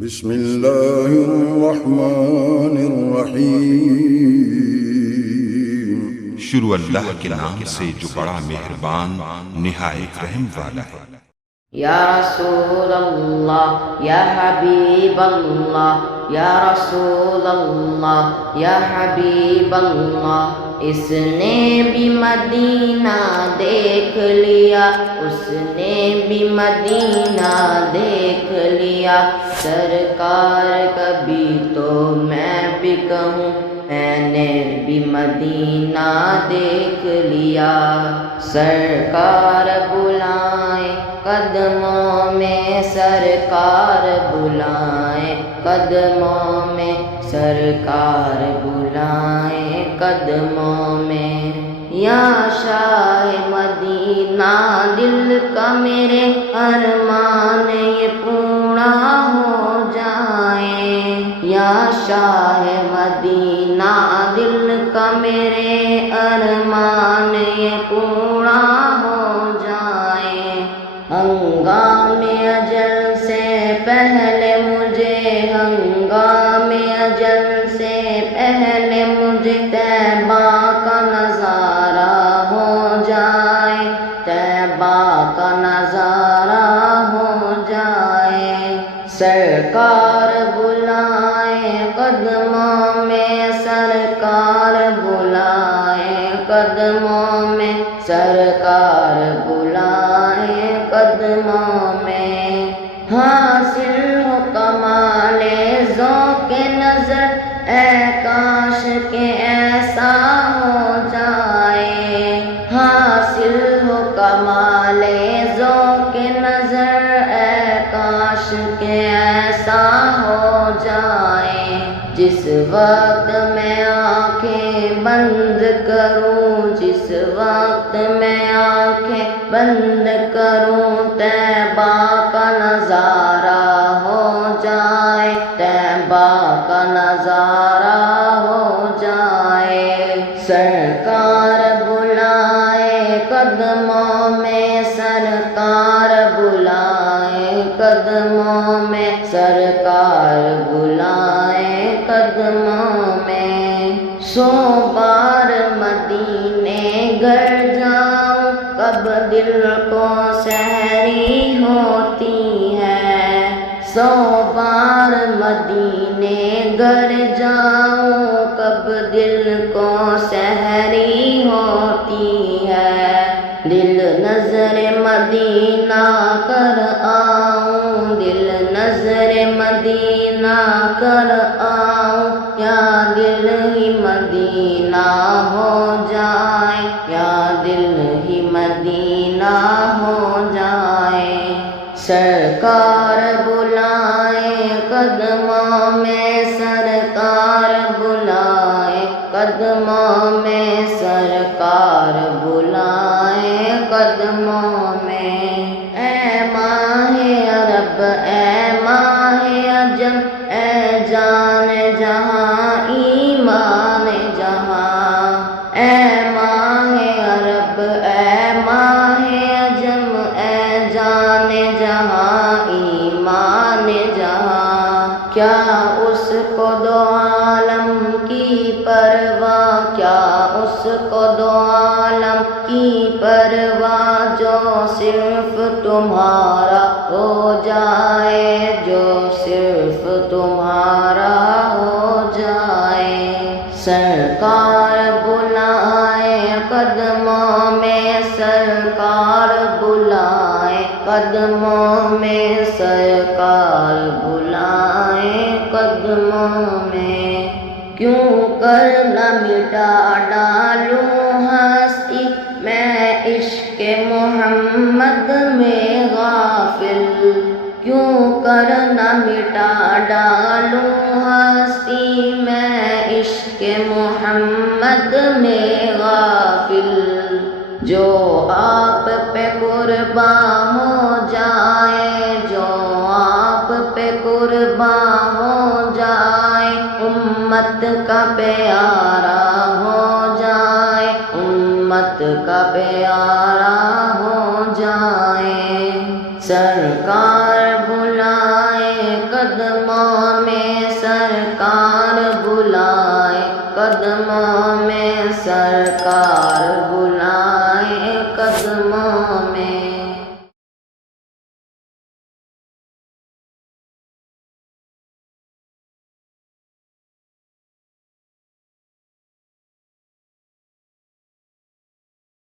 بسم اللہ الرحمن الرحیم۔ شروع اللہ کے نام سے جو بڑا مہربان نہایت رحم والا ہے۔ یا رسول اللہ یا حبیب اللہ یا رسول اللہ یا حبیب اللہ، اس نے بھی مدینہ دیکھ لیا، اس نے بھی مدینہ دیکھ لیا، سرکار کبھی تو میں بھی کہوں میں نے بھی مدینہ دیکھ لیا۔ سرکار بلائیں قدموں میں، سرکار بلائیں قدموں میں، سرکار بلائیں قدموں میں۔ یا شاہ مدینہ دل کا میرے ارمان یہ پورا ہو جائیں، یا شاہ مدینہ دل کا میرے ارمان یہ پورا ہو جائیں۔ ہنگام اجل سے پہلے مجھے، ہنگام اجل سے پہلے مجھے طیبہ کا نظارہ ہو جائے، طیبہ کا نظارہ ہو جائے۔ سرکار بلائیں قدموں میں، سرکار بلائیں قدموں میں، سرکار بلائیں قدموں میں۔ حاصل ہو کمال ذوق نظر، اے کاش کہ ایسا ہو جائے، حاصل ہو کمال ذوق نظر، اے کاش کہ ایسا ہو جائے۔ جس وقت میں آنکھیں بند کروں، جس وقت میں آنکھیں بند کروں، طیبہ کا نظارہ ہو جائے، طیبہ کا نظارہ ہو جائے۔ سرکار بلائیں قدموں میں، سرکار بلائیں قدموں میں، سرکار بلائیں قدموں میں۔ 100 بار مدینے گر جاؤں کب دل کو سحری ہوتی ہے، 100 بار مدینے گر جاؤں کب دل کو سحری ہوتی ہے۔ دل نظر مدینہ کر آؤں، دل نظر مدینہ کر آؤں، یا دل ہی مدینہ ہو جائے، یا دل ہی مدینہ ہو جائے۔ سرکار بلائیں قدموں میں، سرکار بلائیں قدموں میں، سرکار بلائیں قدموں میں۔ اے ماہ عرب، اے ماہ عجم، اے جان جہاں ایمان جہاں، اے ماہ عرب، اے ماہ عجم، اے جان جہاں ایمان جہاں۔ کیا اس کو دو عالم کی پرواہ، کیا اس کو دو عالم کی پرواہ، جو صرف تمہارا ہو جائے، جو صرف تمہارا ہو جائے۔ سرکار بلائیں قدموں میں، سرکار بلائیں قدموں میں، سرکار بلائیں قدموں میں۔ کیوں کر نہ مٹا ڈالوں ہستی میں عشق محمد میں غافل، کیوں کر نہ مٹا ڈالوں ہستی میں عشق محمد میں غافل۔ جو آپ پہ قرباں ہو جائے، جو آپ پہ قرباں ہو جائے، امت کا پیارا ہو جائے، امت کا پیارا ہو جائے۔ سرکار بلائیں قدموں میں سرکار بلائے، قدموں میں سرکار بلائے۔